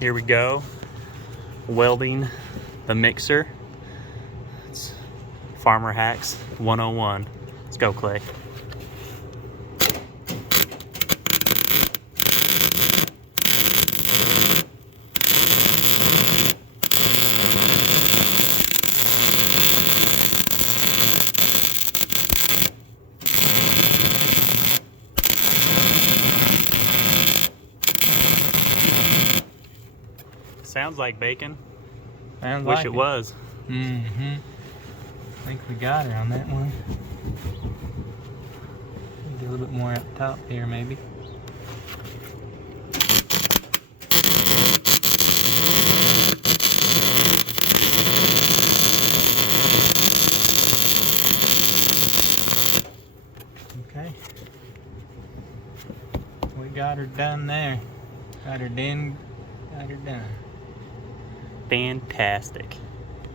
Here we go. Welding the mixer. It's Farmer Hacks 101. Let's go, Clay. Sounds like bacon. Sounds Wish like it was. I think we got her on that one. Get a little bit more up top here, maybe. Okay. We got her done there. Got her done. Fantastic.